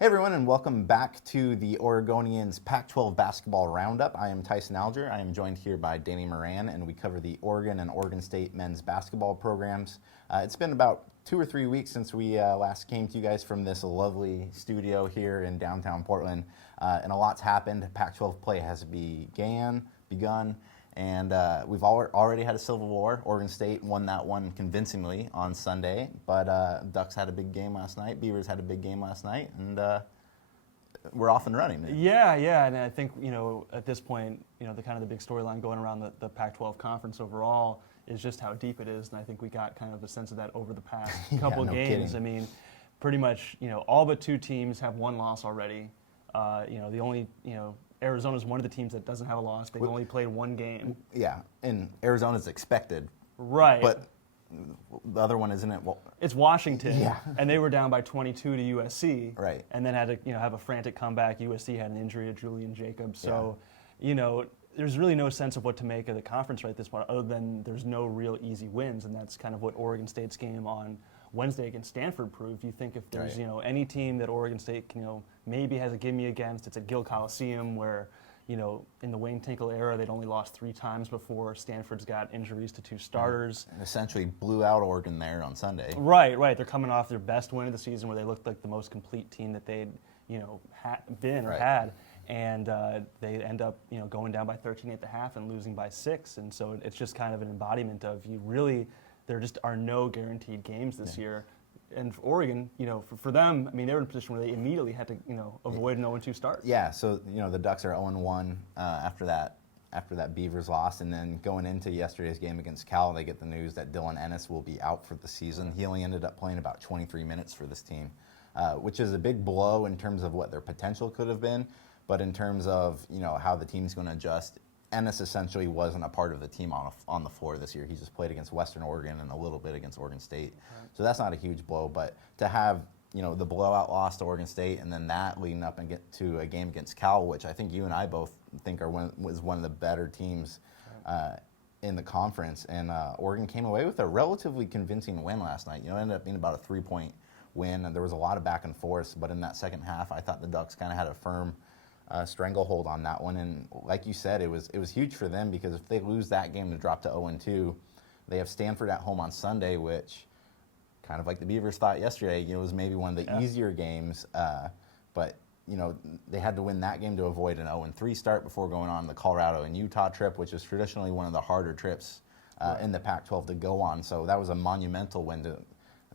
Hey everyone, and welcome back to the Oregonians Pac-12 basketball roundup. I am Tyson Alger. I am joined here by Danny Moran, and we cover the Oregon and Oregon State men's basketball programs. It's been about 2 or 3 weeks since we last came to you guys from this lovely studio here in downtown Portland, and a lot's happened. Pac-12 play has begun, and we've already had a civil war. Oregon State won that one convincingly on Sunday, but Ducks had a big game last night. Beavers had a big game last night, and we're off and running. Yeah, and I think, at this point, the big storyline going around the Pac-12 conference overall is just how deep it is, and I think we got kind of a sense of that over the past couple of games. Kidding. I mean, pretty much, all but 2 teams have one loss already. The only, Arizona's one of the teams that doesn't have a loss. They've only played 1 game. Yeah, and Arizona's expected. Right. But the other one, isn't it? Well, it's Washington. Yeah. And they were down by 22 to USC. Right. And then had to, have a frantic comeback. USC had an injury to Julian Jacobs. So, there's really no sense of what to make of the conference right at this point, other than there's no real easy wins, and that's kind of what Oregon State's game on Wednesday against Stanford proved. You think if there's, any team that Oregon State, maybe has a gimme against, it's at Gill Coliseum where, in the Wayne Tinkle era, they'd only lost 3 times before. Stanford's got injuries to 2 starters. And essentially blew out Oregon there on Sunday. Right. They're coming off their best win of the season where they looked like the most complete team that they'd, had. And they end up, going down by 13 at the half and losing by 6. And so it's just kind of an embodiment of there just are no guaranteed games this year. And for Oregon, for them, I mean, they were in a position where they immediately had to, avoid an 0-2 start. Yeah, so, the Ducks are 0-1 after that Beavers loss. And then going into yesterday's game against Cal, they get the news that Dylan Ennis will be out for the season. He only ended up playing about 23 minutes for this team, which is a big blow in terms of what their potential could have been. But in terms of, how the team's going to adjust, Ennis essentially wasn't a part of the team on the floor this year. He just played against Western Oregon and a little bit against Oregon State. Right. So that's not a huge blow. But to have, the blowout loss to Oregon State and then that leading up and get to a game against Cal, which I think you and I both think was one of the better teams in the conference. And Oregon came away with a relatively convincing win last night. It ended up being about a 3-point win, and there was a lot of back and forth. But in that second half, I thought the Ducks kind of had a firm stranglehold on that one, and like you said, it was huge for them because if they lose that game to drop to 0-2, they have Stanford at home on Sunday, which, kind of like the Beavers thought yesterday, was maybe one of the easier games, but they had to win that game to avoid an 0-3 start before going on the Colorado and Utah trip, which is traditionally one of the harder trips in the Pac-12 to go on. So that was a monumental win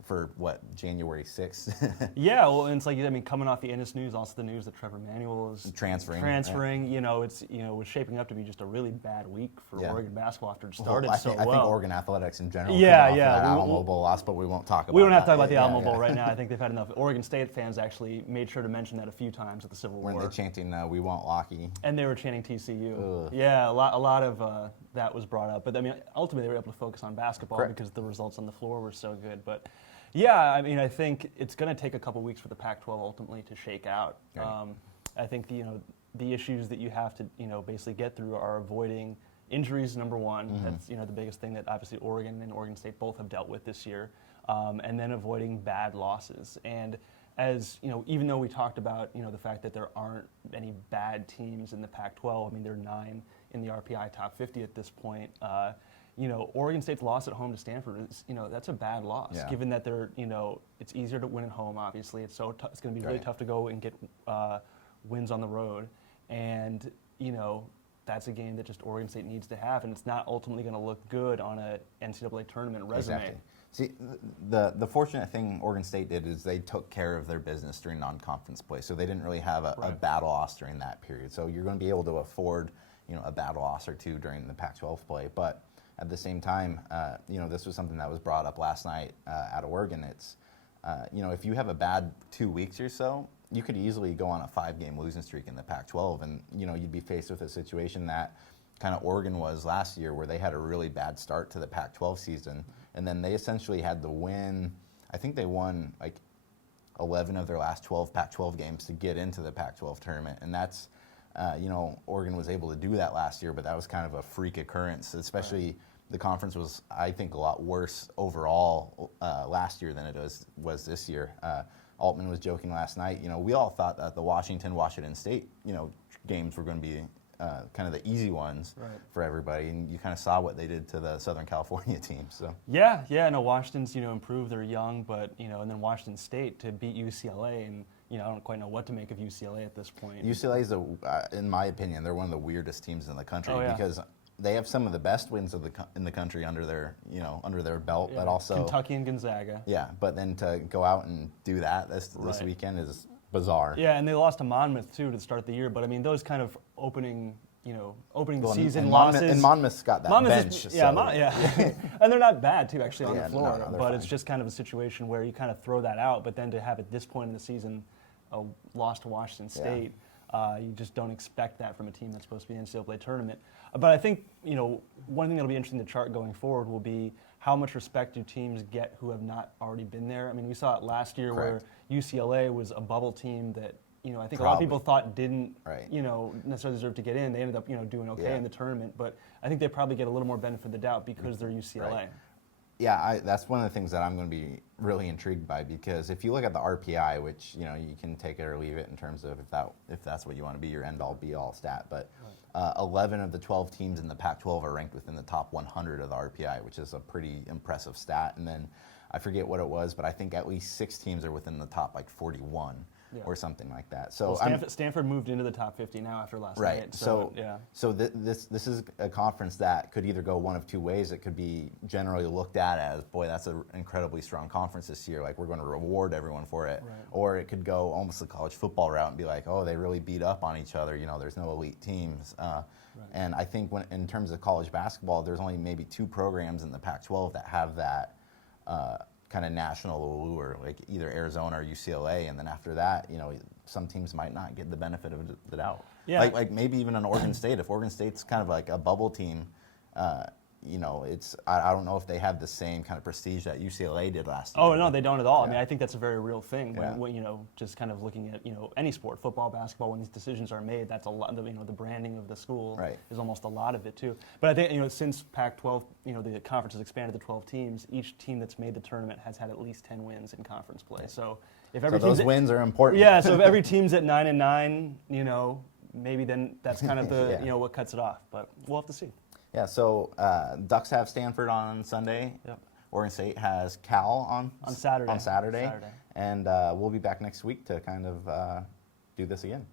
for January 6th. Yeah, well, and it's like, coming off the Ennis news, also the news that Trevor Manuel is transferring. Right. It was shaping up to be just a really bad week for Oregon basketball after it started I think Oregon athletics in general. That Alamo Bowl loss, but we won't talk about. We don't have to talk about the Alamo Bowl right now. I think they've had enough. Oregon State fans actually made sure to mention that a few times at the Civil War. Weren't they chanting "We want Lockheed"? And they were chanting TCU. Ugh. Yeah, a lot of that was brought up. But ultimately they were able to focus on basketball. Correct. Because the results on the floor were so good. But yeah, I think it's going to take a couple weeks for the Pac-12 ultimately to shake out. Right. I think the issues that you have to basically get through are avoiding injuries. Number one, that's the biggest thing that obviously Oregon and Oregon State both have dealt with this year, and then avoiding bad losses. And as even though we talked about the fact that there aren't any bad teams in the Pac-12, there are 9 in the RPI top 50 at this point. Oregon State's loss at home to Stanford is, that's a bad loss. Yeah. Given that they're, it's easier to win at home. Obviously, it's going to be really tough to go and get wins on the road, and that's a game that just Oregon State needs to have, and it's not ultimately going to look good on a NCAA tournament resume. Exactly. See, the fortunate thing Oregon State did is they took care of their business during non-conference play, so they didn't really have a bad loss during that period. So you're going to be able to afford, a bad loss or 2 during the Pac-12 play, but at the same time, this was something that was brought up last night at Oregon. It's, if you have a bad 2 weeks or so, you could easily go on a 5-game losing streak in the Pac-12, and you'd be faced with a situation that kind of Oregon was last year, where they had a really bad start to the Pac-12 season, and then they essentially had to win. I think they won like 11 of their last 12 Pac-12 games to get into the Pac-12 tournament, and that's. Oregon was able to do that last year, but that was kind of a freak occurrence, especially the conference was, I think, a lot worse overall last year than it was this year. Altman was joking last night. We all thought that the Washington State, games were going to be kind of the easy ones for everybody, and you kind of saw what they did to the Southern California team. So yeah, no, Washington's improved. They're young, but and then Washington State to beat UCLA, and I don't quite know what to make of UCLA at this point. UCLA is, in my opinion, they're one of the weirdest teams in the country because they have some of the best wins in the country under their belt, but also Kentucky and Gonzaga. Yeah, but then to go out and do that this weekend is bizarre. Yeah, and they lost to Monmouth too to start the year. But I mean, those kind of opening the season and losses. And Monmouth's got that bench. And they're not bad too, actually, on the floor. No, but fine. It's just kind of a situation where you kind of throw that out. But then to have at this point in the season a loss to Washington State. You just don't expect that from a team that's supposed to be in the NCAA tournament. But I think, one thing that'll be interesting to chart going forward will be how much respect do teams get who have not already been there. I mean, we saw it last year where UCLA was a bubble team that, I think a lot of people thought didn't, necessarily deserve to get in. They ended up, doing okay in the tournament. But I think they probably get a little more benefit of the doubt because they're UCLA. Right. Yeah, that's one of the things that I'm going to be really intrigued by, because if you look at the RPI, which you can take it or leave it in terms of if that's what you want to be your end-all be-all stat, but 11 of the 12 teams in the Pac-12 are ranked within the top 100 of the RPI, which is a pretty impressive stat. And then I forget what it was, but I think at least 6 teams are within the top 41. Or something like that. So Stanford moved into the top 50 now after last night. Right. So this is a conference that could either go one of two ways. It could be generally looked at as, boy, that's an incredibly strong conference this year. Like, we're going to reward everyone for it. Right. Or it could go almost the college football route and be like, oh, they really beat up on each other. There's no elite teams. And I think in terms of college basketball, there's only maybe 2 programs in the Pac-12 that have that kind of national allure, like either Arizona or UCLA, and then after that, some teams might not get the benefit of the doubt. Yeah. Like maybe even an Oregon State. If Oregon State's kind of like a bubble team, I don't know if they have the same kind of prestige that UCLA did last year. Oh no, they don't at all. I mean, I think that's a very real thing. When just kind of looking at any sport, football, basketball, when these decisions are made, that's a lot. The branding of the school is almost a lot of it too. But I think since Pac-12, the conference has expanded to 12 teams. Each team that's made the tournament has had at least 10 wins in conference play. So if every those wins are important. Yeah. So if every team's at 9-9, maybe then that's kind of the what cuts it off. But we'll have to see. Yeah, so Ducks have Stanford on Sunday. Yep. Oregon State has Cal on Saturday. And we'll be back next week to kind of do this again.